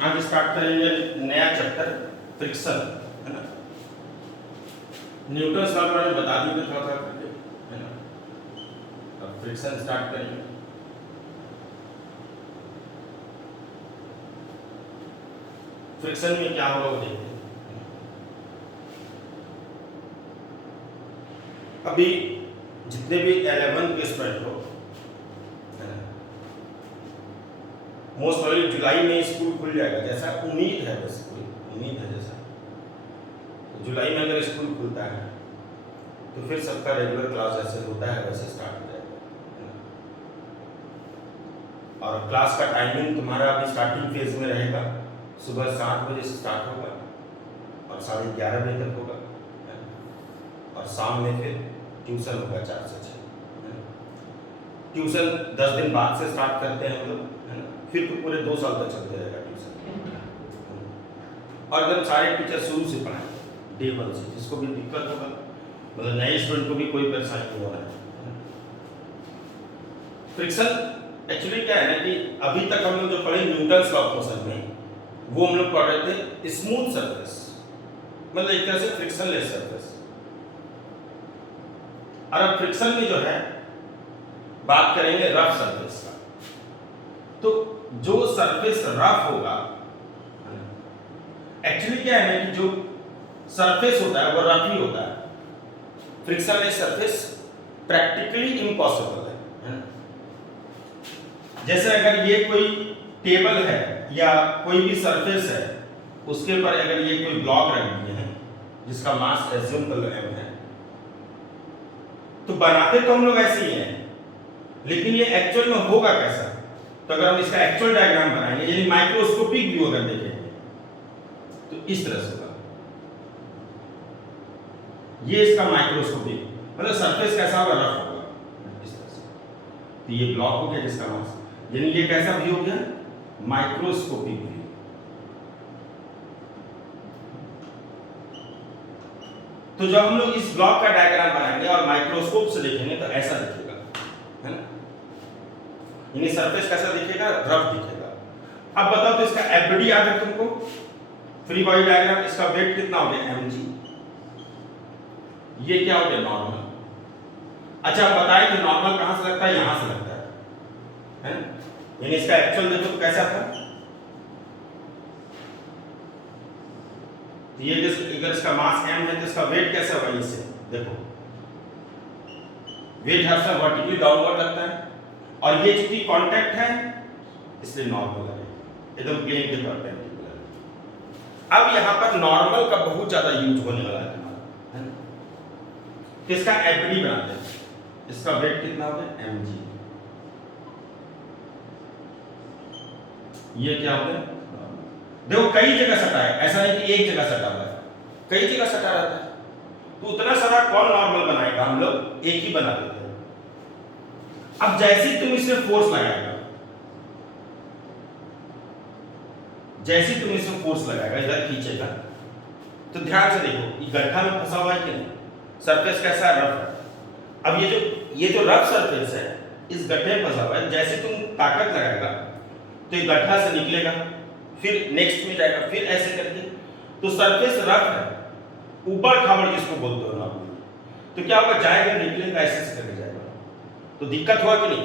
आज स्टार्ट करेंगे नया चैप्टर फ्रिक्शन, है ना। न्यूटन लॉ के बारे में बता देंगे थोड़ा थोड़ा करके, है ना। अब फ्रिक्शन स्टार्ट करेंगे। फ्रिक्शन में क्या होगा वो देखते हैं। अभी जितने भी 11 के स्टूडेंट हो, मोस्ट प्रॉब्ली जुलाई में स्कूल खुल जाएगा, जैसा उम्मीद है, बस कोई उम्मीद है जैसा। तो जुलाई में अगर स्कूल खुलता है तो फिर सबका रेगुलर क्लास जैसे होता है वैसे स्टार्ट हो जाएगा। और क्लास का टाइमिंग तुम्हारा अभी स्टार्टिंग फेज में रहेगा, सुबह 7 बजे से स्टार्ट होगा और 11:30 बजे तक होगा, और शाम में फिर ट्यूशन होगा 4 से 6। ट्यूशन 10 दिन बाद से स्टार्ट करते हैं हम लोग, है ना। फिर तो पूरे 2 साल तक चलते रहेगा ट्यूशन, और एकदम सारे टीचर शुरू से पढ़ाएंगे डे 1 से। जिसको भी दिक्कत होगा, मतलब नए स्टूडेंट को भी कोई परेशानी नहीं होना है। फ्रिक्शन एक्चुअली क्या है ना कि अभी तक हम लोग जो पढ़े न्यूटन लॉ ऑफ मोशन में, वो हम लोग पढ़ रहे थे स्मूथ सरफेस, मतलब एक तरह से फ्रिक्शनलेस सरफेस। और अब फ्रिक्शन में जो है बात करेंगे रफ सरफेस का। तो जो सरफेस रफ होगा, एक्चुअली क्या है ना कि जो सरफेस होता है वो रफ ही होता है। फ्रिक्शनलेस सरफेस प्रैक्टिकली इम्पॉसिबल है ना। जैसे अगर ये कोई टेबल है या कोई भी सरफेस है, उसके ऊपर अगर ये कोई ब्लॉक रख दिए हैं जिसका मास एज्यूम कर लो m है, तो बनाते तो हम लोग ऐसे ही हैं, लेकिन ये एक्चुअल में होगा कैसा। तो अगर हम इसका एक्चुअल डायग्राम बनाएंगे, यानी माइक्रोस्कोपिक व्यू अगर देखेंगे, तो इस तरह से होगा। ये इसका माइक्रोस्कोपिक मतलब सरफेस कैसा होगा, रफ होगा इस तरह से। तो ये ब्लॉक हो गया जिसका मास, यानी ये कैसा व्यू हो गया, माइक्रोस्कोपिक व्यू। तो जब हम लोग इस ब्लॉक का डायग्राम बनाएंगे और माइक्रोस्कोप से देखेंगे तो ऐसा दिखेगा, है ना। यानी सरफेस कैसा दिखेगा, रफ दिखेगा। अब बताओ तो इसका एफबीडी याद है तुमको, फ्री बॉडी डायग्राम, इसका वेट कितना हो गया mg, ये क्या हो गया नॉर्मल। अच्छा अब बताएं कि नॉर्मल कहां से लगता है, यहां से लगता है ना। यानी इसका एक्चुअल देखो तो कैसा था, ये अगर इसका मास m है तो इसका वेट कैसा होगा, इससे देखो वेट हमेशा वर्टिकली डाउनवर्ड लगता है, और ये चूंकि कांटेक्ट है इसलिए नॉर्मल है, एकदम प्लेन के परपेंडिकुलर। अब यहां पर नॉर्मल का बहुत ज्यादा यूज होने वाला है तुम्हारा, है ना। तो इसका एफडी बनाते हैं, इसका वेट कितना हो गया mg, ये क्या हो गया, देखो कई जगह सटा है, ऐसा नहीं कि एक जगह सटा हुआ है, कई जगह सटा रहता है। तो उतना सारा कौन नॉर्मल बनाएगा, हम लोग एक ही बना देते हैं। अब जैसे तुम इसमें फोर्स लगाएगा, जैसे तुम इसमें फोर्स लगाएगा, इधर खींचेगा, तो ध्यान से देखो ये गड्ढा में फंसा हुआ है कि नहीं, सरफेस कैसा है, रफ है। अब ये जो रफ सरफेस है इस गड्ढे में फंसा हुआ है, जैसे तुम ताकत लगाएगा तो ये गड्ढा से निकलेगा, फिर नेक्स्ट में जाएगा, फिर ऐसे करके। तो सरफेस रफ है, ऊपर खाबड़ जिसको बोलते हो ना, तो क्या होगा, जाएगा निकलेगा, ऐसे करके जाएगा, तो दिक्कत हुआ कि नहीं,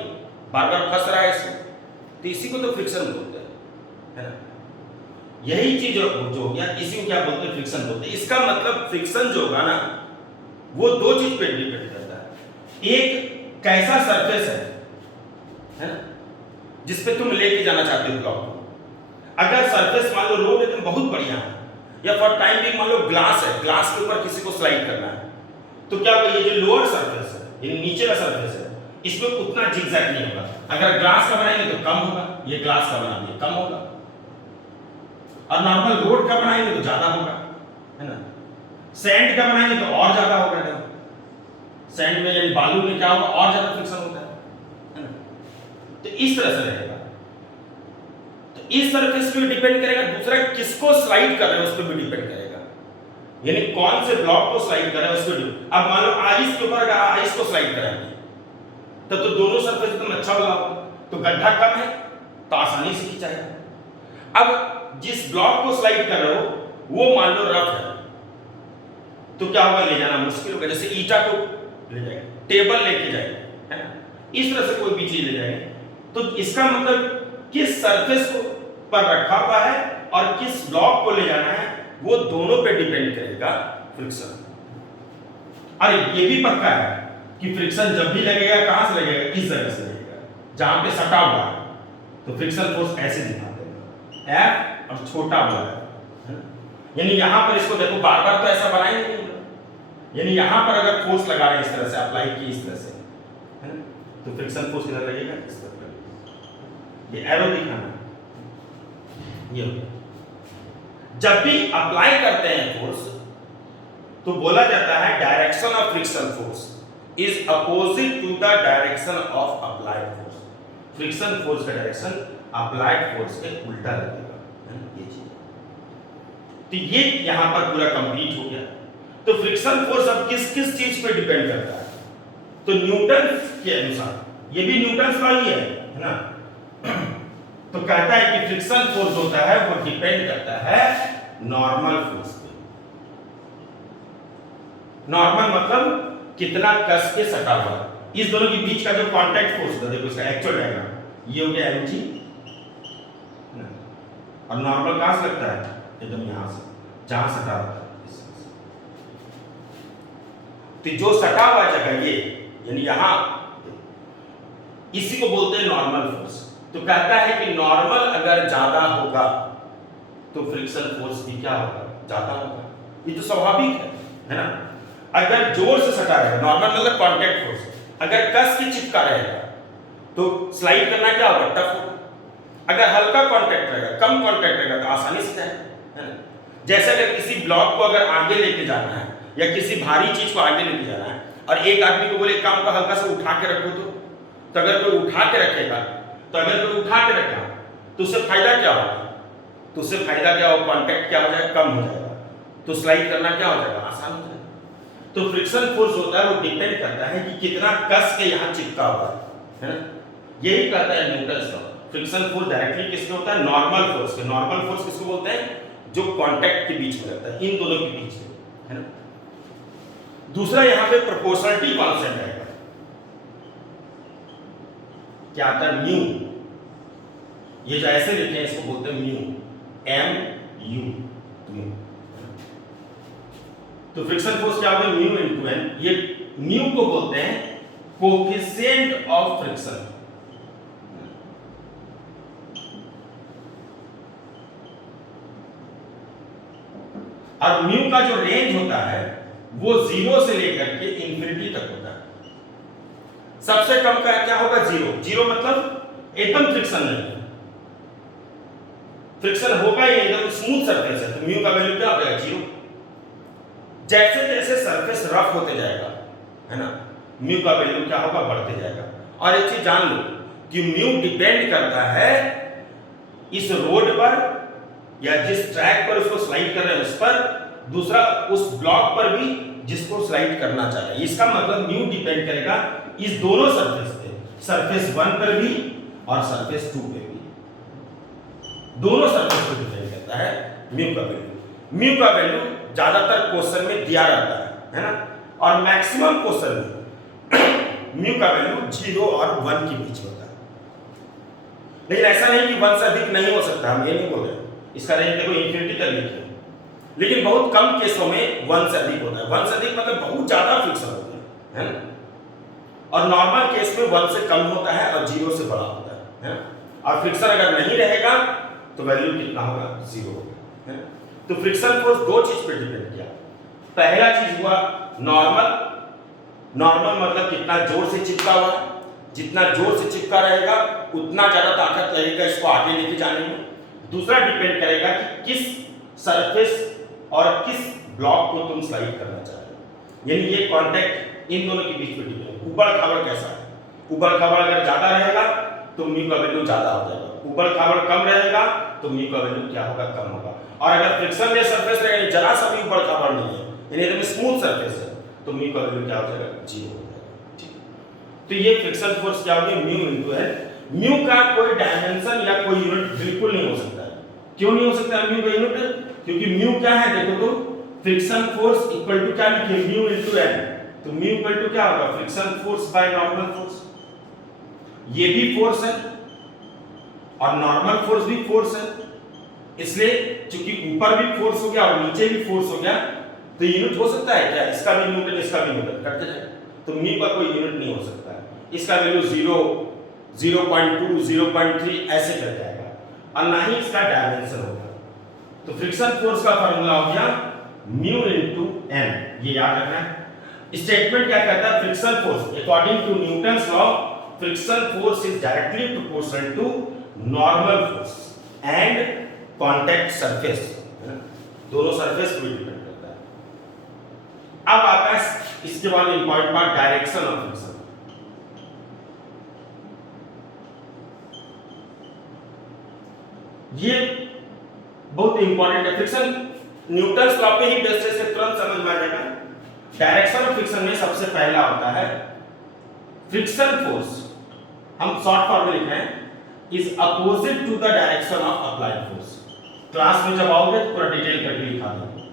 बार बार फंस रहा है इसमें। तो इसी को तो फ्रिक्शन बोलते हैं, है ना। यही चीज जो हो गया, इसी को क्या बोलते हैं, फ्रिक्शन बोलते हैं। इसका मतलब फ्रिक्शन जो होगा ना, वो 2 चीज पे डिपेंड करता है। एक कैसा सरफेस है ना, जिसपे तुम लेके जाना चाहते हो ब्लॉक। अगर सरफेस मान लो रोड एकदम बहुत बढ़िया है, या फॉर टाइम भी मान लो ग्लास है, ग्लास के ऊपर किसी को स्लाइड करना है, तो क्या होगा, ये जो लोअर सरफेस है, ये नीचे का सरफेस है, इसमें उतना जिगजैग नहीं होगा। अगर ग्लास का बनाएंगे तो कम होगा, ये ग्लास का बना दिया कम होगा, और नॉर्मल रोड का बनाएंगे तो ज्यादा होगा, है ना। सैंड का बनाएंगे तो और ज्यादा होगा, सैंड में यानी बालू में क्या होगा, और ज्यादा फ्रिक्शन होता है ना। तो इस तरह से रहेगा। इस सरफेस पे डिपेंड करेगा, दूसरा किसको स्लाइड कर रहे हो उस पर भी डिपेंड करेगा, यानी कौन से ब्लॉक को स्लाइड कर रहे हैं उस पर। अब मान लो आइस के ऊपर अगर आइस को स्लाइड कराएंगे तब तो दोनों सरफेस एकदम अच्छा होगा, तो गड्ढा कम है तो आसानी से खींचाएगा। अब जिस ब्लॉक को स्लाइड कर रहे हो वो मान लो रफ है, तो क्या होगा, ले जाना मुश्किल होगा। जैसे ईटा को ले जाएंगे, टेबल लेके जाएंगे, है ना, इस तरह से कोई भी चीज ले जाएंगे, तो इसका मतलब किस सरफेस को पर रखा हुआ है और किस ब्लॉक को ले जाना है, वो दोनों पे डिपेंड करेगा फ्रिक्शन। और ये भी पक्का है कि फ्रिक्शन जब भी लगेगा कहां से लगेगा, इस जगह से लगेगा जहां पे सटा हुआ है। तो फ्रिक्शन फोर्स ऐसे दिखाते हैं, F और छोटा हुआ है, यानी यहां पर इसको देखो, बार बार तो ऐसा बनाएंगे नहीं, यानी यहां पर अगर फोर्स लगा रहे हैं इस तरह से, अप्लाई की इस तरह से, है ना, तो फ्रिक्शन फोर्स किधर लगेगा, इस तरफ लगेगा। ये एरो दिखाना, ये जब भी अप्लाई करते हैं फोर्स तो बोला जाता है direction of friction force is opposite to the direction of applied force. Friction force का डायरेक्शन अप्लाइड फोर्स के उल्टा लगेगा, ये चीज। तो ये यहां पर पूरा कंप्लीट हो गया। तो फ्रिक्शन फोर्स अब किस किस चीज पे डिपेंड करता है, तो न्यूटन के अनुसार, ये भी न्यूटन का ही है ना, तो कहता है कि फ्रिक्शन फोर्स होता है वो डिपेंड करता है नॉर्मल फोर्स पे। नॉर्मल मतलब कितना कस के सटा हुआ, इस दोनों के बीच का जो कांटेक्ट फोर्स होता है, देखो इसका एक्चुअल डायग्राम, ये हो गया mg, और नॉर्मल कहां से लगता है, एकदम यहां से, जहां सटा होता है। तो जो सटा हुआ जगह ये, यानी यहां, इसी को बोलते हैं नॉर्मल फोर्स। तो कहता है कि नॉर्मल अगर ज्यादा होगा तो फ्रिक्शन फोर्स भी क्या होगा, ज्यादा होगा। ये तो स्वाभाविक है ना। अगर जोर से सटा रहेगा, नॉर्मल मतलब कांटेक्ट फोर्स, अगर कस के चिपका रहेगा तो स्लाइड करना क्या होगा, टफ होगा। अगर हल्का कांटेक्ट रहेगा, कम कांटेक्ट रहेगा तो आसानी से जाएगा, है ना। जैसे अगर किसी ब्लॉक को अगर आगे लेके जाना है या किसी भारी चीज को आगे लेके जाना है और एक आदमी को बोले काम को हल्का से उठा के रखो, तो अगर कोई उठा के रखेगा, तो अगर कोई उठा के रखा तो उससे फायदा क्या होगा, तो उससे फायदा क्या होगा, कांटेक्ट क्या हो जाएगा, कम हो जाएगा, तो स्लाइड करना क्या हो जाएगा, आसान हो जाएगा। तो फ्रिक्शन फोर्स होता है वो डिपेंड करता है कि कितना कस के यहां चिपका हुआ है ना। यही कहता है Newton law, friction force directly किसके होता है, नॉर्मल फोर्स के। नॉर्मल फोर्स किसको बोलते हैं, जो कांटेक्ट के बीच में रहता है, इन दोनों के बीच में, है ना। दूसरा यहां पे प्रोपोर्शनलिटी कांस्टेंट है, क्या आता है, म्यू। ये जो ऐसे लिखे हैं इसको बोलते हैं म्यू, MU। तो फ्रिक्शन फोर्स क्या होगा, म्यू इनटू एन। ये म्यू को बोलते हैं कोएफिशिएंट ऑफ फ्रिक्शन। और म्यू का जो रेंज होता है वो 0 से लेकर के इंफिनिटी तक होता है। सबसे कम का क्या होगा, 0। 0 मतलब एकदम फ्रिक्शन नहीं है, फ्रिक्शन होगा ही एकदम स्मूथ सरफेस है, तो म्यू का वैल्यू क्या हो जाएगा, 0। जैसे जैसे सरफेस रफ होते जाएगा, है ना, म्यू का वैल्यू क्या होगा, बढ़ते जाएगा। और एक चीज जान लो कि म्यू डिपेंड करता है इस रोड पर या जिस ट्रैक पर उसको स्लाइड कर रहे हैं उस पर, दूसरा उस ब्लॉक पर भी जिसको स्लाइड करना चाह रहे हैं। इसका मतलब म्यू डिपेंड करेगा इस दोनों सरफेस पे, सरफेस 1 पर भी और सरफेस 2 पे भी, दोनों सरफेस पर डिपेंड करता है म्यू का वैल्यू। म्यू का वैल्यू ज्यादातर क्वेश्चन में दिया रहता है ना, और मैक्सिमम क्वेश्चन में म्यू का वैल्यू 0 और 1 के बीच होता है। लेकिन ऐसा नहीं कि 1 से अधिक नहीं हो सकता, हम ये नहीं बोल रहे, इसका रेंज देखो इंफिनिटी तक लिखे, लेकिन बहुत कम केसों में 1 से अधिक होता है। 1 से अधिक मतलब बहुत ज्यादा फ्रिक्शन होता है ना, और नॉर्मल केस में 1 से कम होता है और 0 से बड़ा होता है ना। और फ्रिक्शन अगर नहीं रहेगा तो वैल्यू कितना होगा, 0 होगा, है ना। तो फ्रिक्शन फोर्स दो चीज पे डिपेंड किया। पहला चीज हुआ नॉर्मल, नॉर्मल मतलब कितना जोर से चिपका हुआ है, जितना जोर से चिपका रहेगा उतना ज्यादा ताकत लगेगा इसको आगे लेके जाने में। दूसरा डिपेंड करेगा कि किस सरफेस और किस ब्लॉक को तुम स्लाइड करना चाह रहे हो, यानी ये कांटेक्ट इन दोनों के बीच में डिपेंड। उबड़ खाबड़ कैसा है, उबड़ खाबड़ अगर ज्यादा रहेगा तो म्यू का वैल्यू ज्यादा हो जाएगा, उबड़ खाबड़ कम रहेगा तो म्यू का वैल्यू क्या होगा, कम होगा। और अगर फ्रिक्शन लेस सरफेस रहेगा, जरा सा भी उबड़ खाबड़ नहीं है, यानी एकदम स्मूथ सरफेस है, तो म्यू का वैल्यू क्या हो जाएगा, 0 हो जाएगा। ठीक है, तो ये फ्रिक्शन फोर्स क्या हो गया, म्यू इनटू एन। म्यू का कोई डायमेंशन या कोई यूनिट बिल्कुल नहीं हो सकता है, क्यों नहीं हो सकता म्यू का यूनिट? क्योंकि म्यू क्या है देखो तो, फ्रिक्शन फोर्स इक्वल टू क्या लिखे, म्यू इनटू एन। तो म्यू इक्वल टू क्या होगा, friction force by normal force. ये भी फोर्स है और नॉर्मल फोर्स भी फोर्स है, इसलिए चूंकि ऊपर भी फोर्स हो गया और नीचे भी फोर्स हो गया, तो यूनिट हो सकता है क्या, इसका भी न्यूटन इसका भी न्यूटन, करते जाए। तो म्यू का कोई यूनिट नहीं हो सकता है, इसका वैल्यू 0, 0.2, 0.3 ऐसे कर जाएगा, और ना ही इसका डायमेंशन होगा। तो फ्रिक्शन फोर्स का फार्मूला हो गया म्यू इनटू एन, ये याद रखना है। स्टेटमेंट क्या कहता है, friction force according to Newton's law, friction force is directly proportional to normal force and contact surface, दोनों सरफेस को डिपेंड करता है। अब आता है इसके बाद important part, direction of friction. ये बहुत इंपॉर्टेंट है, फ्रिक्शन न्यूटन्स लॉ पे ही बेस से तुरंत समझ में आ जाएगा। डायरेक्शन ऑफ फ्रिक्शन में सबसे पहला होता है फ्रिक्शन फोर्स, हम शॉर्ट फॉर्म में लिख रहे हैं, is opposite to the direction of applied force. Class में जब आओगे तो पूरा डिटेल करके लिखा दूंगा।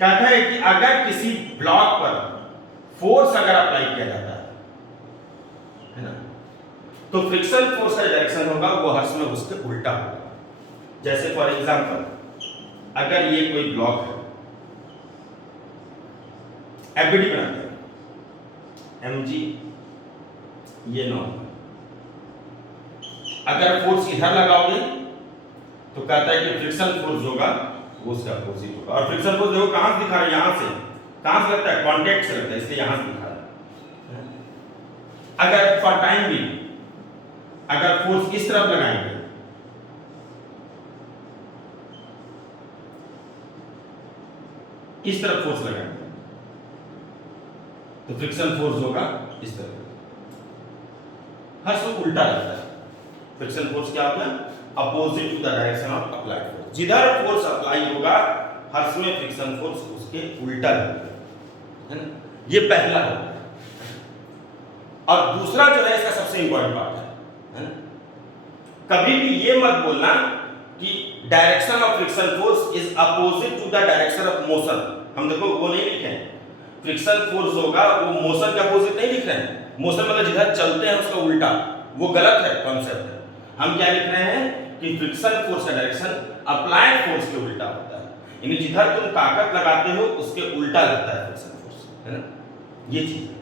कहता है कि अगर किसी ब्लॉक पर फोर्स अगर अप्लाई किया जाता है ना, तो फ्रिक्शन फोर्स का डायरेक्शन होगा वो हर समय उसके उल्टा होगा। जैसे फॉर एग्जांपल, अगर ये कोई ब्लॉक है, एफबीडी बनाते हैं, एमजी ये नॉर्मल, अगर फोर्स इधर लगाओगे तो कहता है कि फ्रिक्शन फोर्स होगा वो उसका अपोजिट होगा। और फ्रिक्शन फोर्स देखो कहां से दिखा रहा है, यहां से, कहां से लगता है, कांटेक्ट से लगता है, इसलिए यहां से दिखा रहा है। अगर फॉर टाइम भी अगर फोर्स इस तरफ लगाएंगे, इस तरफ फोर्स लगाएंगे, तो फ्रिक्शन फोर्स होगा इस तरफ, हर सब उल्टा रहता है। फ्रिक्शन फोर्स क्या होगा, opposite to the direction of applied force. जिधर फोर्स अप्लाई होगा हर समय फ्रिक्शन फोर्स उसके उल्टा होगा, है ना, ये पहला होगा। और दूसरा जो है इसका सबसे इंपॉर्टेंट पार्ट है ना, कभी भी ये मत बोलना कि direction of friction force is opposite to the direction of motion. हम देखो वो नहीं लिखे हैं, फ्रिक्शन फोर्स होगा वो मोशन के अपोजिट नहीं लिख रहे हैं। मोशन मतलब जिधर चलते हैं उसका उल्टा, वो गलत है कॉन्सेप्ट है। हम क्या लिख रहे हैं कि फ्रिक्शन फोर्स का डायरेक्शन अप्लाइड फोर्स के उल्टा होता है, यानी जिधर तुम ताकत लगाते हो उसके उल्टा लगता है फ्रिक्शन फोर्स, है ना, ये चीज है।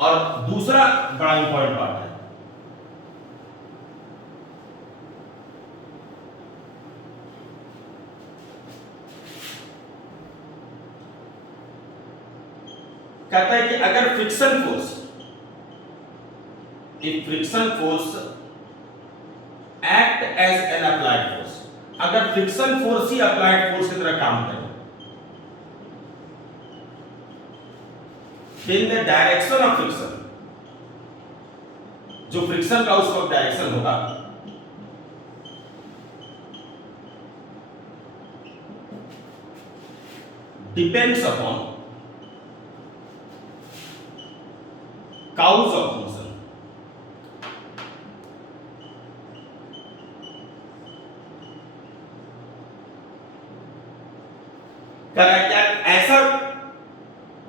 और दूसरा बड़ा इंपॉर्टेंट पार्ट है, कहता है कि अगर friction force, if friction force act as an applied force, अगर फ्रिक्शन फोर्स ही अप्लाइड फोर्स की तरह काम करे, then the direction of friction, जो फ्रिक्शन का उस वक्त डायरेक्शन होगा, depends upon cause of motion। क्या ऐसा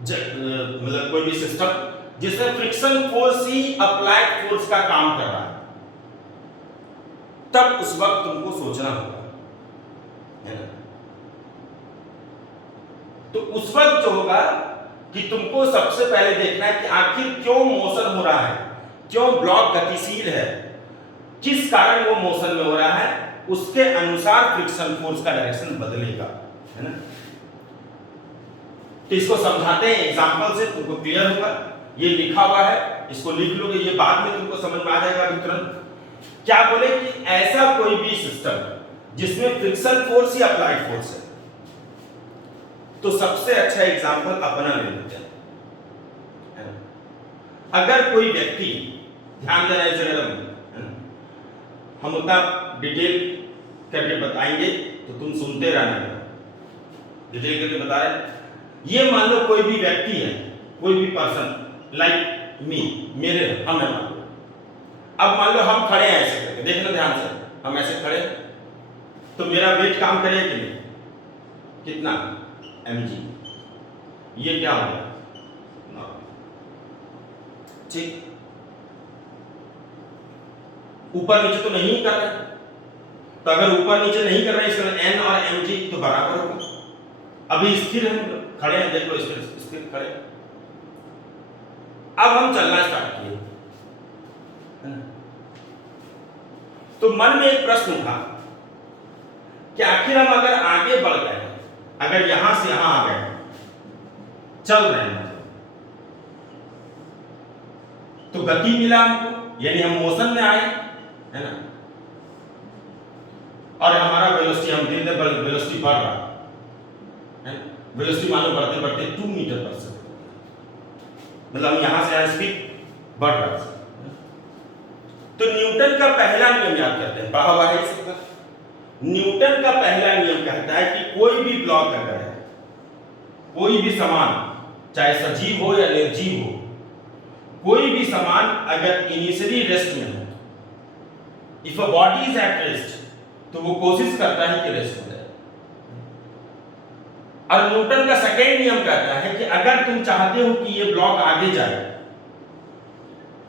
मतलब कोई भी सिस्टम जिसमें फ्रिक्शन फोर्स ही अप्लाइड फोर्स का काम कर रहा है, तब उस वक्त तुमको सोचना होगा, है ना। तो उस वक्त जो होगा कि तुमको सबसे पहले देखना है कि आखिर क्यों मोशन हो रहा है, क्यों ब्लॉक गतिशील है, किस कारण वो मोशन में हो रहा है, उसके अनुसार फ्रिक्शन फोर्स का डायरेक्शन बदलेगा, है ना। तो इसको समझाते हैं एग्जांपल से, तुमको क्लियर होगा। ये लिखा हुआ है, इसको लिख लोगे, ये बाद में तुमको समझ में आ जाएगा अभी तुरंत। क्या बोले कि ऐसा कोई भी सिस्टम जिसमें फ्रिक्शन फोर्स ही अप्लाइड फोर्स है, तो सबसे अच्छा एग्जांपल अपना ले लेते हैं। अगर कोई व्यक्ति, ध्यान देना इस जगह, हम उतना डिटेल करके बताएंगे तो तुम सुनते रहना, डिटेल करके बता रहे। ये मान लो कोई भी व्यक्ति है, कोई भी पर्सन लाइक मी, मेरे हम है, अब मान लो हम खड़े हैं ऐसे करके, देखना ध्यान से, हम ऐसे खड़े, तो मेरा वेट काम करेगा कि नहीं, कितना mg, ये क्या हो गया, ठीक, ऊपर नीचे तो नहीं कर रहे, तो अगर ऊपर नीचे नहीं कर रहे हैं इसका n और mg तो बराबर होगा। अभी स्थिर हम खड़े हैं, देख लो स्थिर खड़े, अब हम चलना स्टार्ट किए, तो मन में एक प्रश्न उठा कि आखिर हम अगर आगे बढ़ गए, अगर यहां से यहां आ गए, चल रहे हैं, तो गति मिला हमको, यानी हम मोशन में आए, है ना, और हमारा वेलोसिटी, हम धीरे धीरे वेलोसिटी बढ़ रहा है, वेलोसिटी मानो बढ़ते बढ़ते 2 मीटर पर सेकंड, मतलब यहां से यहां स्पीड बढ़ रहा है। तो न्यूटन का पहला नियम याद करते हैं, पढ़ा हुआ है इसका। न्यूटन का पहला नियम कहता है कि कोई भी ब्लॉक अगर है, कोई भी सामान, चाहे सजीव हो या निर्जीव हो, कोई भी सामान अगर इनिशियली रेस्ट में है, if a body is at rest, तो वो कोशिश करता है कि रेस्ट हो जाए। और न्यूटन का सेकेंड नियम कहता है कि अगर तुम चाहते हो कि ये ब्लॉक आगे जाए,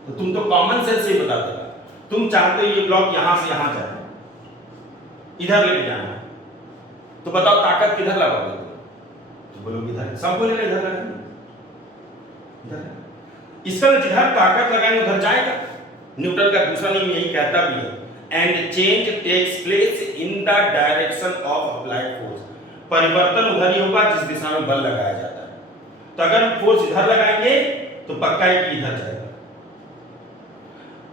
तो तुम तो कॉमन सेंस से बता देगा, तुम चाहते हो ये ब्लॉक यहां से यहां जाए, इधर लेके जाना है, तो बताओ ताकत किधर लगाओगे तुम, तो बोलोगे इधर, सब बोलेगा इधर लगाएंगे, इधर, इसका जिधर ताकत लगाएंगे उधर जाएगा। न्यूटन का दूसरा नियम यही कहता भी है, and change takes place in the direction of applied force, परिवर्तन उधर ही होगा जिस दिशा में बल लगाया जाता है। तो अगर हम फोर्स इधर लगाएंगे तो पक्का है कि इधर जाएगा।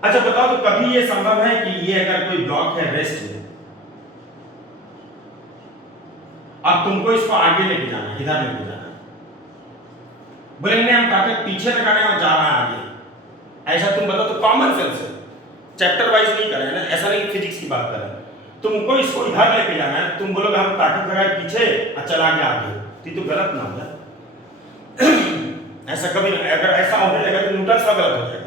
अच्छा बताओ, तो कभी ये संभव है कि ये अगर कोई ब्लॉक है रेस्ट में, और तुमको इसको आगे लेके जाना है, इधर लेके जाना है, बोलेंगे हम ताकत पीछे लगाने और जा रहा है आगे, ऐसा तुम बताओ, तो कॉमन सेंस है, चैप्टर वाइज नहीं कर रहे हैं ना, ऐसा नहीं फिजिक्स की बात कर रहे हैं, तुमको इसको इधर लेके जाना है, तुम बोलोगे हम ताकत लगाए पीछे और चला गया आगे, तो गलत ना हो जाए। ऐसा कभी नहीं, अगर ऐसा होने लगा तो न्यूटन सा गलत हो जाएगा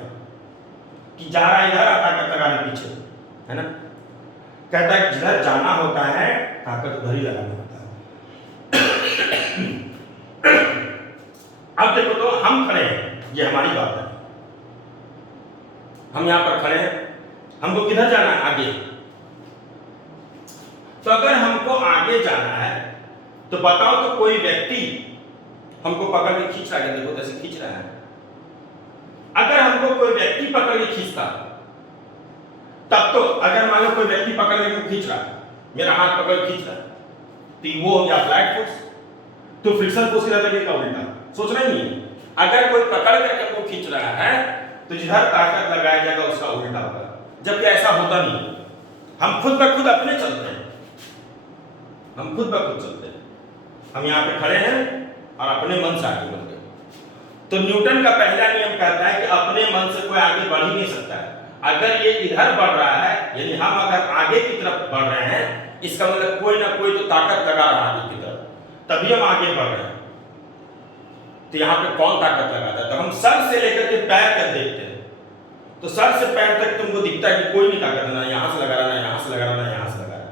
कि जा रहा है इधर और ताकत लगाने पीछे, है ना। कहता है जिधर जाना होता है ताकत उधर ही लगाना होता है। अब देखो, तो हम खड़े हैं, ये हमारी बात है, हम यहां पर खड़े हैं, हमको किधर जाना है, आगे। तो अगर हमको आगे जाना है तो बताओ, तो कोई व्यक्ति हमको पकड़ के खींच रहा है, देखो जैसे खींच रहा है, अगर हमको कोई व्यक्ति पकड़ के खींचता, तब तो अगर मान लो कोई व्यक्ति पकड़ के खींच रहा है, मेरा हाथ पकड़ के खींच रहा है, तो वो हो गया अप्लाइड फोर्स, तो फ्रिक्शन फोर्स किधर लगेगा, उल्टा, सोचना ही नहीं। अगर कोई पकड़ करके हमको खींच रहा है तो जिधर ताकत लगाया जाएगा उसका उल्टा होगा, जबकि ऐसा होता नहीं, हम खुद ब खुद अपने चलते हैं, हम खुद ब खुद चलते हैं, हम यहाँ पे खड़े हैं और अपने मन से आगे बढ़ गए। तो न्यूटन का पहला नियम कहता है कि अपने मन से कोई आगे बढ़ ही नहीं सकता है। अगर ये इधर बढ़ रहा है, यानी हम अगर आगे की तरफ बढ़ रहे हैं, इसका मतलब कोई ना कोई तो ताकत लगा रहा है आगे की तरफ, तभी हम आगे बढ़ रहे हैं। तो यहाँ पे कौन ताकत लगाता है, तो हम सर से लेकर के पैर तक देखते हैं, तो सर से पैर तक तुमको दिखता है कि कोई नहीं ताकत, ना यहाँ से लगा रहा, ना यहाँ से लगा रहा, ना यहाँ से लगा रहा,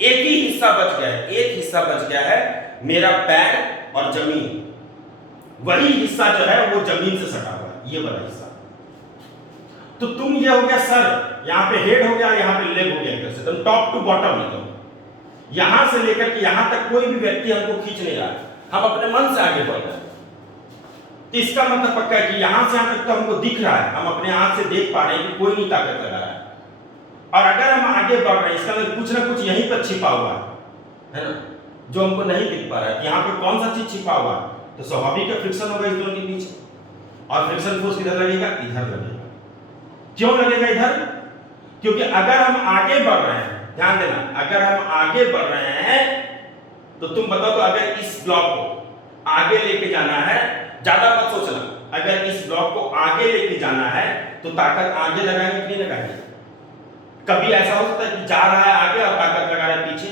एक ही हिस्सा बच गया है, एक हिस्सा बच गया है मेरा पैर और जमीन, वही हिस्सा जो है वो जमीन से सटा हुआ है, ये वाला हिस्सा। तो तुम ये हो गया सर, यहाँ पे हेड हो गया, यहाँ पे लेग हो गया, एक तरह से तुम टॉप टू बॉटम में, तुम यहां से लेकर के यहां तक कोई भी व्यक्ति हमको खींच नहीं रहा, हम अपने मन से आगे बढ़ रहे हैं। तो इसका मतलब पक्का है कि यहां से यहां तक तो हमको दिख रहा है, हम अपने आंख से देख पा रहे हैं कि कोई नहीं ताकत लगा रहा है। और अगर हम आगे बढ़ रहे हैं, इसका मतलब कुछ ना कुछ यहीं पर छिपा हुआ है ना, जो हमको नहीं दिख पा रहा है। यहाँ पे कौन सा चीज छिपा हुआ है, तो स्वाभाविक है फ्रिक्शन होगा इस दोनों के बीच, और फ्रिक्शन फोर्स किधर लगेगा, इधर लगेगा। क्यों लगेगा इधर, क्योंकि अगर हम आगे बढ़ रहे हैं, ध्यान देना, अगर हम आगे बढ़ रहे हैं तो तुम बताओ, तो अगर इस ब्लॉक को आगे लेके जाना है, ज्यादा मत सोचना, अगर इस ब्लॉक को आगे लेके जाना है तो ताकत आगे लगाएंगे कि नहीं लगाएंगे। कभी ऐसा हो सकता है कि जा रहा है आगे और ताकत लगा रहा है पीछे,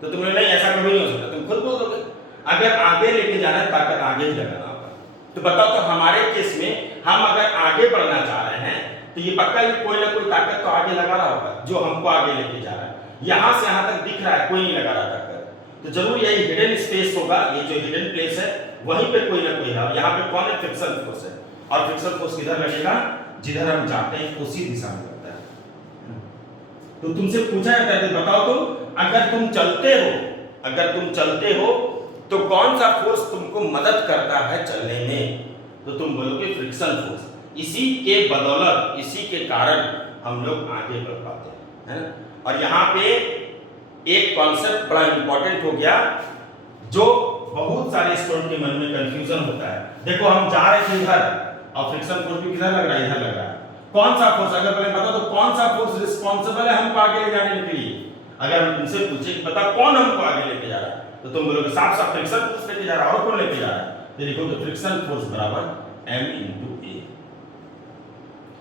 तो तुम नहीं, ऐसा कभी नहीं हो सकता, तुम खुद बोल दोगे अगर आगे लेके जाना है ताकत आगे ही लगाना होगा। तो बताओ, तो हमारे केस में हम अगर आगे बढ़ना चाह रहे हैं तो ये पक्का ही कोई ना कोई ताकत तो आगे लगा रहा होगा जो हमको आगे लेके जा रहा है। यहां से यहां तक दिख रहा है, कोई नहीं लगा रहा ताकत, तो जरूर यही हिडन स्पेस होगा, ये जो हिडन प्लेस है वहीं पे कोई ना कोई है। यहाँ पे कौन है? फ्रिक्शन फोर्स है। और फ्रिक्शन फोर्स किधर लगेगा? जिधर हम जाते हैं उसी दिशा में लगता है। तो तुमसे पूछा जाता है, बताओ तो अगर तुम चलते हो तो कौन सा फोर्स तुमको मदद करता है चलने में? तो तुम बोलोगे फ्रिक्शन फोर्स। इसी के बदौलत, इसी के कारण हम लोग आगे बढ़ पाते हैं, है ना? और यहाँ पे एक कॉन्सेप्ट बड़ा इंपॉर्टेंट हो गया जो बहुत सारे स्टूडेंट के मन में कंफ्यूजन होता है। देखो हम जा रहे थे इधर और फ्रिक्शन फोर्स भी किधर लग रहा है? इधर लग रहा है। कौन सा फोर्स, अगर पहले बताओ तो कौन सा फोर्स रिस्पांसिबल है हमको आगे ले जाने के लिए? अगर हम तुमसे पूछे कि बता कौन हमको आगे लेके जा रहा है, तो तुम बोलोगे साफ साफ फ्रिक्शन फोर्स लेके जा रहा है। और कौन लेके जा रहा है? तो लिखो तो फ्रिक्शन फोर्स बराबर m * a।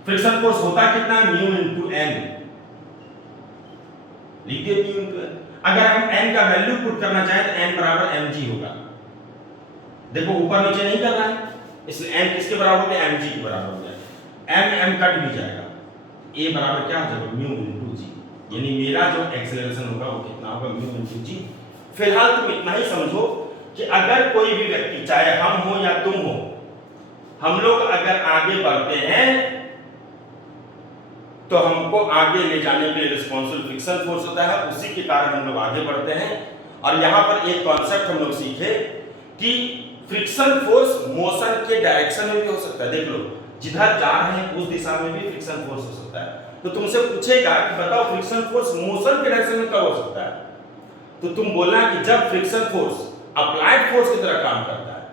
फ्रिक्शन फोर्स होता कितना है? Mu * n। लिखिए म्यू * n। अगर हम n का वैल्यू पुट करना चाहें तो n बराबर mg होगा। देखो ऊपर नीचे नहीं करना है, इसलिए n किसके बराबर हो गया? mg के बराबर हो जाएगा। m कट भी जाएगा, a बराबर क्या हो जाएगा? Mu * g। यानी मेरा जो एक्सेलरेशन होगा वो कितना होगा? Mu * g। फिलहाल तुम इतना ही समझो कि अगर कोई भी व्यक्ति, चाहे हम हो या तुम हो, हम लोग अगर आगे बढ़ते हैं तो हमको आगे ले जाने के लिए रिस्पांसिबल फ्रिक्शन फोर्स होता है, उसी के कारण हम लोग आगे बढ़ते हैं। और यहाँ पर एक कॉन्सेप्ट हम लोग सीखे कि फ्रिक्शन फोर्स मोशन के डायरेक्शन में भी हो सकता है। देख लो, जिधर जा रहे हैं उस दिशा में भी फ्रिक्शन फोर्स हो सकता है। तो तुमसे पूछेगा कि बताओ फ्रिक्शन फोर्स मोशन के डायरेक्शन में कब हो सकता है? तो तुम बोलना कि जब फ्रिक्शन फोर्स अप्लाइड फोर्स की तरह काम करता है।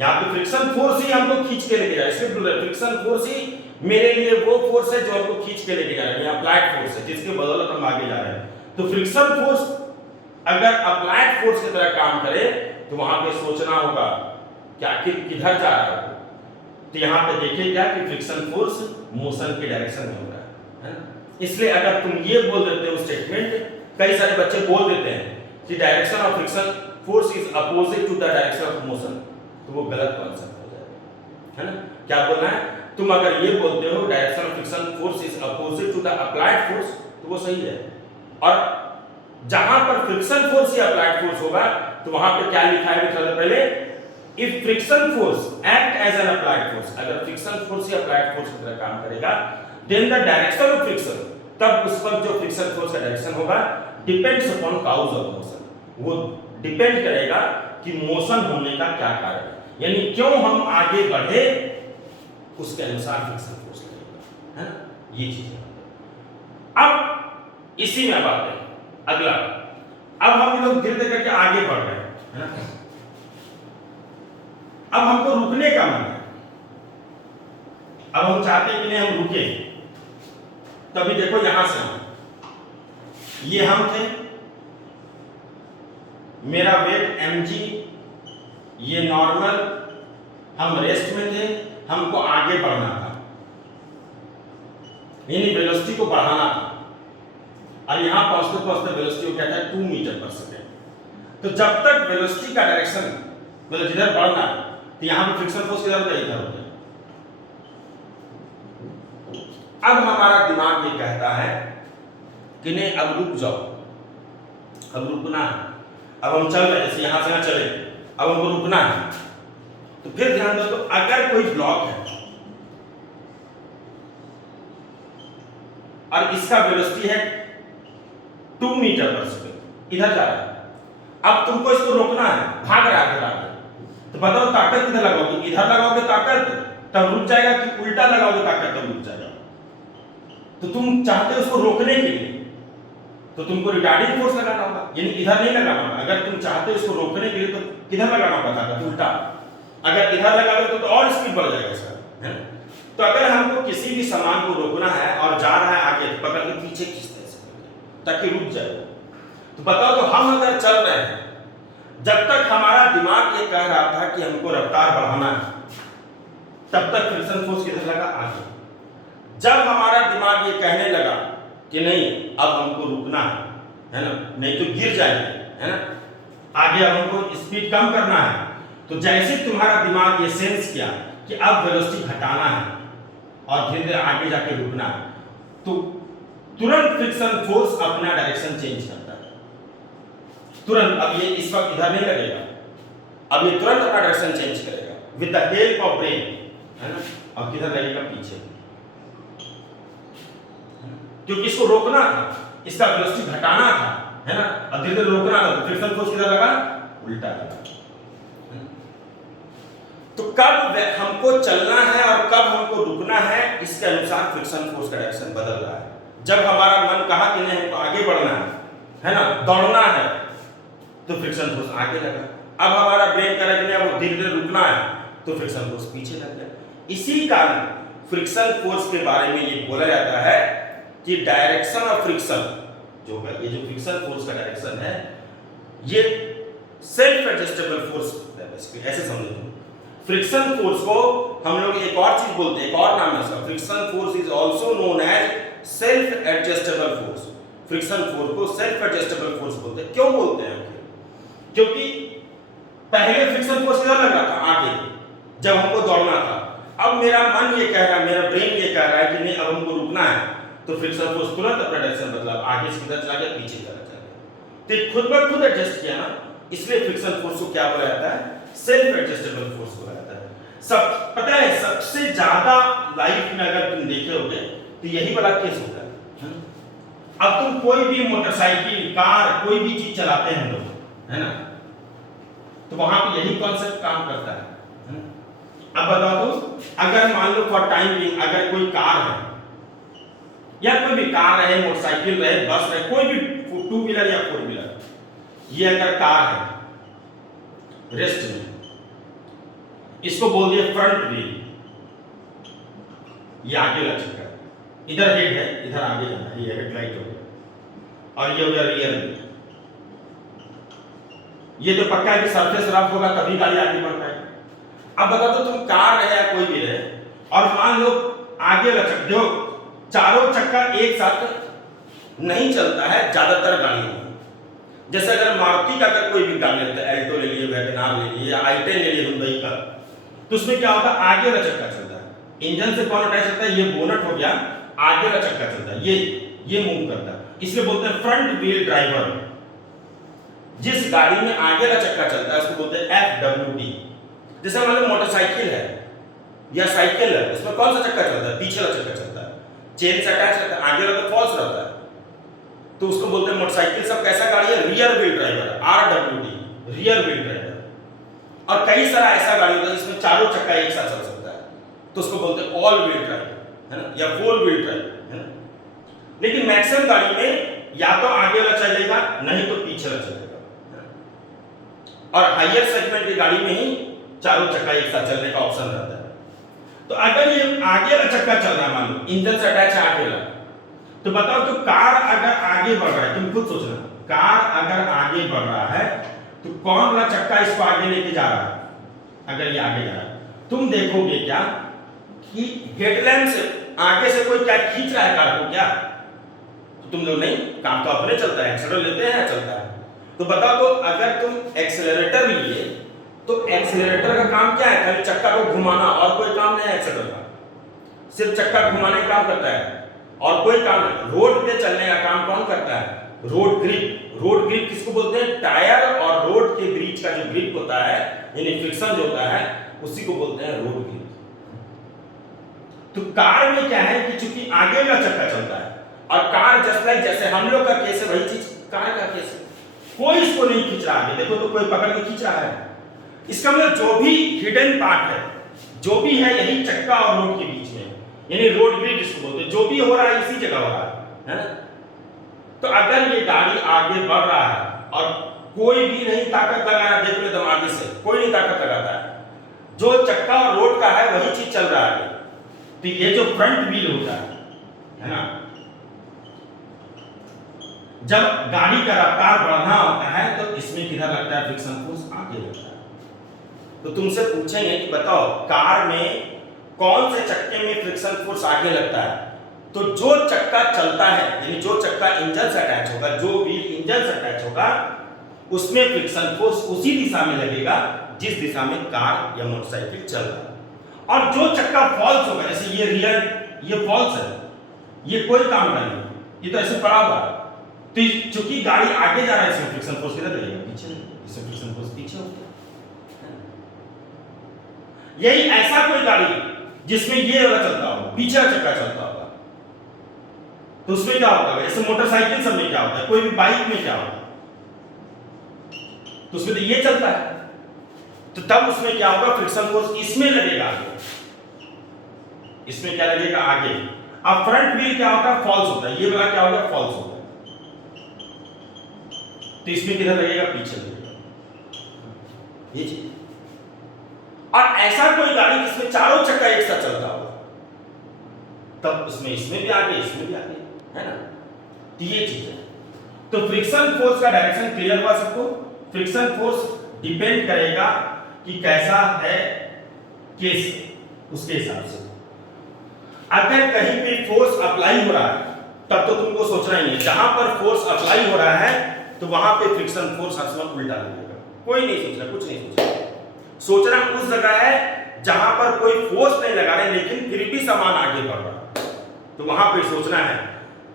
यहाँ पे फ्रिक्शन फोर्स ही हमको खींच के लेके जा रहा है, सिर्फ फ्रिक्शन फोर्स ही मेरे लिए वो फोर्स है जो हमको खींच के लेके जा रहा है, ये अप्लाइड फोर्स है जिसके बदौलत हम आगे जा रहे हैं। तो फ्रिक्शन फोर्स अगर अप्लाइड फोर्स की तरह काम करे तो वहां पे सोचना होगा कि आखिर किधर जा रहा है। तो यहाँ पे देखिएगा कि फ्रिक्शन फोर्स मोशन के डायरेक्शन में हो रहा है ना? इसलिए अगर तुम ये बोल देते हो स्टेटमेंट, कई सारे बच्चे बोल देते हैं कि direction of friction force is opposite to the direction of motion, तो वो गलत कॉन्सेप्ट हो जाएगा, है ना? क्या बोलना है? तुम अगर ये बोलते हो direction of friction force is opposite to the applied force, तो वो सही है। और जहां पर फ्रिक्शन फोर्स ही अप्लाइड फोर्स होगा तो वहां पे क्या लिखा है? पहले if friction force act as an applied force, अगर फ्रिक्शन फोर्स ही अप्लाइड फोर्स की तरह काम करेगा, then the direction of friction, तब उस पर जो फ्रिक्शन फोर्स का डायरेक्शन होगा depends upon cause of motion, वो डिपेंड करेगा कि मोशन होने का क्या कारण है, यानी क्यों हम आगे बढ़े उसके अनुसार फ्रिक्शन फोर्स लगेगा, है ना? ये चीज है। अब इसी में बात है अगला, अब हम लोग धीरे धीरे करके आगे बढ़ रहे हैं, है ना? अब हमको रुकने का मन है, अब हम चाहते हैं कि नहीं हम रुके। तभी देखो यहां से ये हम थे, मेरा वेट mg, ये नॉर्मल, हम रेस्ट में थे, हमको आगे बढ़ना था, यानी वेलोसिटी को बढ़ाना था। और यहां पहुंचते पहुंचते वेलोसिटी को क्या था? 2 मीटर पर सेकेंड। तो जब तक वेलोसिटी का डायरेक्शन मतलब जिधर बढ़ना है, तो यहां पे फ्रिक्शन फोर्स किधर होता है? इधर होता है। अब हमारा दिमाग ये कहता है कि नहीं अब रुक जाओ, अब रुकना है, अब हम चल रहे हैं, जैसे यहां से यहां चले, अब हमको रुकना है। तो फिर ध्यान दो, तो अगर कोई ब्लॉक है और इसका वेलोसिटी है 2 मीटर पर सेकेंड, इधर जा रहा है, अब तुमको इसको रोकना है, भाग रहा है आगे, तो बताओ ताकत किधर लगाओगे? इधर लगाओगे ताकत तब रुक जाएगा कि उल्टा लगाओगे ताकत तब रुक जाएगा? तो तुम चाहते हो उसको रोकने के लिए, तो तुमको रिटार्डिंग फोर्स लगाना होगा, यानी इधर नहीं लगाना होगा। अगर तुम चाहते हो इसको रोकने के लिए तो किधर लगाना होगा ताकत? उल्टा। अगर इधर लगाओगे तो और स्पीड बढ़ जाएगा इसका, है? तो अगर हमको किसी भी सामान को रोकना है और जा रहा है आगे, तो पकड़ के पीछे खींचते हैं ताकि रुक जाए। तो बताओ, तो हम अगर चल रहे हैं, जब तक हमारा दिमाग ये कह रहा था कि हमको रफ्तार बढ़ाना है, तब तक फ्रिक्शन फोर्स किधर लगा? आगे। जब हमारा दिमाग ये कहने लगा कि नहीं अब हमको रुकना है ना, नहीं तो गिर जाएंगे, है ना, आगे अब हमको स्पीड कम करना है, तो जैसे तुम्हारा दिमाग ये सेंस किया कि अब वेलोसिटी घटाना है और धीरे धीरे आगे जाके रुकना है, तो तुरंत फ्रिक्शन फोर्स अपना डायरेक्शन चेंज करता है तुरंत। अब ये इस वक्त इधर नहीं लगेगा, अब ये तुरंत अपना डायरेक्शन चेंज करेगा with the help of brain, है ना। अब किधर लगेगा? पीछे, क्योंकि इसको रोकना था, इसका वेलोसिटी घटाना था, है ना। अब धीरे धीरे रोकना था, तो फ्रिक्शन फोर्स किधर लगा? उल्टा लगा। तो कब हमको चलना है और कब हमको रुकना है, इसके अनुसार फ्रिक्शन फोर्स का डायरेक्शन बदल रहा है। जब हमारा मन कहा कि नहीं हमको आगे बढ़ना है ना, दौड़ना है, तो फ्रिक्शन फोर्स आगे लगा। अब हमारा ब्रेन कह रहा है कि नहीं अब धीरे धीरे रुकना है, तो फ्रिक्शन फोर्स पीछे लग गया। इसी कारण फ्रिक्शन फोर्स के बारे में ये बोला जाता है कि डायरेक्शन ऑफ फ्रिक्शन जो है, ये जो फ्रिक्शन फोर्स का डायरेक्शन है, ये सेल्फ एडजस्टेबल फोर्स है। ऐसे समझो, फ्रिक्शन फोर्स को हम लोग एक और चीज बोलते हैं, एक और नाम है इसका, friction force is also known as self adjustable force. Friction force को सेल्फ एडजस्टेबल फोर्स बोलते हैं। क्यों बोलते हैं? क्योंकि पहले फ्रिक्शन फोर्स किधर लग रहा था? आगे, जब हमको दौड़ना था। अब मेरा मन ये कह रहा है, मेरा ब्रेन ये कह रहा है कि नहीं अब हमको रुकना है, तो फ्रिक्शन फोर्स तुरंत अपना डायरेक्शन बदला, आगे से किधर चला गया? पीछे की तरफ चला गया। तो खुद ब खुद एडजस्ट किया ना, इसलिए फ्रिक्शन फोर्स को क्या बोला जाता है? सेल्फ एडजस्टेबल फोर्स बोला जाता है। सब पता है, सबसे ज्यादा लाइफ में अगर तुम देखे होगे तो यही वाला केस होता है। अब तुम कोई भी मोटरसाइकिल, कार, कोई भी चीज चलाते हैं लोग, है ना, तो वहां पे यही कॉन्सेप्ट काम करता है। अब बताओ तो, अगर मान लो फॉर टाइम बिंग अगर कोई कार है, या कोई भी कार रहे, मोटरसाइकिल रहे, बस रहे, कोई भी टू व्हीलर या फोर व्हीलर, ये अगर कार है रेस्ट में, इसको बोल दिया फ्रंट व्हील, ये आगे वाला चक्का, इधर हेड है, इधर आगे जाना है, ये हेडलाइट हो गया, और ये हो गया रियर व्हील। ये तो पक्का है कि सरफेस रफ होगा तभी गाड़ी आगे बढ़ पाएगी। अब बता दो तुम कार रहे या कोई भी रहे, और मान लो आगे वाला चक्का, जो चारों चक्का एक साथ नहीं चलता है ज्यादातर गाड़ियों में। जैसे अगर मारुति का अगर कोई भी गाड़ी लेता है, एल्टो ले लिए, वैगनआर ले लिए, या i10 ले लिए हुंडई का, तो उसमें क्या होता है? आगे वाला चक्का चलता है, इंजन से कौन अटैच रहता है? ये बोनट हो गया, आगे वाला चक्का चलता है, ये मूव करता है, इसलिए बोलते हैं फ्रंट व्हील ड्राइवर। जिस गाड़ी में आगे वाला चक्का चलता है उसको बोलते हैं FWD। जैसे मान लो मोटरसाइकिल है या साइकिल है, उसमें कौन सा चक्का चलता है? पीछे वाला चक्का चलता है, चेन से अटैच रहता है, आगे वाला तो फॉल्स रहता है, तो उसको बोलते हैं मोटरसाइकिल। सब कैसा गाड़ी है? Rear wheel driver, RWD, rear wheel driver. और कई सारा ऐसा गाड़ी होता है जिसमें चारों चक्का एक साथ चल सकता है, तो उसको बोलते हैं ऑल व्हील ड्राइव, है ना, या फोर व्हील ड्राइव, है ना। लेकिन मैक्सिमम गाड़ी में या तो आगे वाला चलेगा, नहीं तो पीछे वाला चलेगा, और हायर सेगमेंट की गाड़ी में ही चारों चक्का एक साथ चलने का ऑप्शन रहता है। तो अगर ये आगे वाला चक्का चल रहा है, मान लो इंजन से अटैच है आगे वाला, तो बताओ तो कार अगर आगे बढ़ रहा है, तुम खुद सोचना, कार अगर आगे बढ़ रहा है तो कौन वाला चक्का इसको आगे लेके जा रहा है? अगर ये आगे जा रहा है, तुम देखोगे क्या कि हेडलैम्प से आगे से कोई क्या खींच रहा है कार को क्या? तो तुम लोग नहीं, काम तो अपने चलता है, एक्सीलरेटर लेते हैं, चलता है। तो बताओ तो अगर तुम एक्सीलरेटर लिए तो एक्सीलरेटर का काम क्या है? खाली चक्का को घुमाना, और कोई काम नहीं है एक्सीलरेटर का, सिर्फ चक्का घुमाने का काम करता है, और कोई काम नहीं। रोड पे चलने का काम कौन करता है? Road grip. रोड ग्रिप किसको बोलते हैं? टायर और रोड के बीच का जो ग्रिप होता है, यानी फ्रिक्शन जो होता है, उसी को बोलते हैं रोड ग्रिप। तो कार में क्या है कि चूंकि आगे का चक्का चलता है, और कार जस्ट लाइक जैसे हम लोग का केस है, वही चीज कार का केस है, कोई इसको नहीं खींच रहा है। देखो तो कोई पकड़ के खींच रहा है, इसका मतलब जो भी हिडन पार्ट है, जो भी है यही चक्का और रोड के बीच में, यानी रोड ग्रिप जिसको बोलते हैं, जो भी हो रहा है इसी जगह हो रहा है ना। तो अगर ये गाड़ी आगे बढ़ रहा है और कोई भी नहीं ताकत लगा रहा, देख लो एकदम आगे से कोई नहीं ताकत लगाता है, जो चक्का और रोड का है वही चीज चल रहा है, तो ये जो फ्रंट व्हील होता है ना, जब गाड़ी का रफ्तार बढ़ना होता है तो इसमें किधर लगता है? फ्रिक्शन फोर्स आगे लगता है। तो तुमसे पूछेंगे कि बताओ कार में कौन से चक्के में फ्रिक्शन फोर्स आगे लगता है? तो जो चक्का चलता है, यानी जो चक्का इंजन से अटैच होगा, जो व्हील इंजन से अटैच होगा, उसमें फ्रिक्शन फोर्स उसी दिशा में लगेगा जिस दिशा में कार या मोटरसाइकिल चल रहा है। और जो चक्का फॉल्स होगा, जैसे ये रियर ये फॉल्स है, ये कोई काम का नहीं, ये तो ऐसे पड़ा हुआ है। तो चूंकि गाड़ी आगे जा रहा है, इसमें फ्रिक्शन फोर्स किधर लगेगा? पीछे। इसमें फ्रिक्शन फोर्स पीछे होता है। यही ऐसा कोई गाड़ी जिसमें ये वाला चलता हो, पीछे चक्का चलता होगा, तो उसमें क्या होता है? जैसे मोटरसाइकिल सब में क्या होता है, कोई भी बाइक में क्या होता है, तो उसमें तो ये चलता है, तो तब उसमें क्या होगा? फ्रिक्शन फोर्स इसमें लगेगा आगे, इसमें क्या लगेगा? आगे। अब फ्रंट व्हील क्या होता है? फॉल्स होता है, ये वाला क्या होगा? फॉल्स होता है, तो इसमें किधर लगेगा? पीछे लगेगा, ये चीज। और ऐसा कोई गाड़ी जिसमें चारों चक्का एक साथ चलता होगा, तब इसमें भी आगे, इसमें भी आगे, है ना? तो ये चीज है। तो फ्रिक्शन फोर्स का डायरेक्शन क्लियर हुआ सबको? फ्रिक्शन फोर्स डिपेंड करेगा कि कैसा है केस, उसके हिसाब से। अगर कहीं पे फोर्स अप्लाई हो रहा है, तब तो तुमको सोचना ही है, जहां पर फोर्स अप्लाई हो रहा है तो वहां पे फ्रिक्शन फोर्स हर समय उल्टा लगेगा। कोई नहीं सोचना, कुछ नहीं सोचना। सोचना उस जगह है जहां पर कोई फोर्स नहीं लगा रहे, लेकिन फिर भी सामान आगे बढ़ रहा है, तो वहां पे सोचना है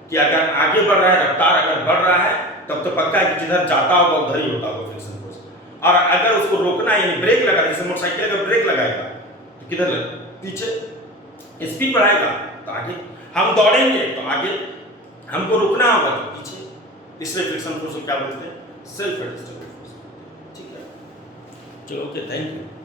कि अगर आगे बढ़ रहा है, रफ्तार अगर बढ़ रहा है, तब तो पक्का है कि जिधर जाता होगा उधर ही होता होगा फ्रिक्शन फोर्स। और अगर उसको रोकना है, यानी ब्रेक लगा, जैसे मोटरसाइकिल का ब्रेक लगाएगा तो किधर लगे? पीछे। स्पीड बढ़ाएगा तो आगे, हम दौड़ेंगे तो आगे, हमको रुकना होगा तो पीछे। इसलिए फ्रिक्शन फोर्स को क्या बोलते हैं? Self adjustable force. ठीक है, चलो ओके, थैंक यू।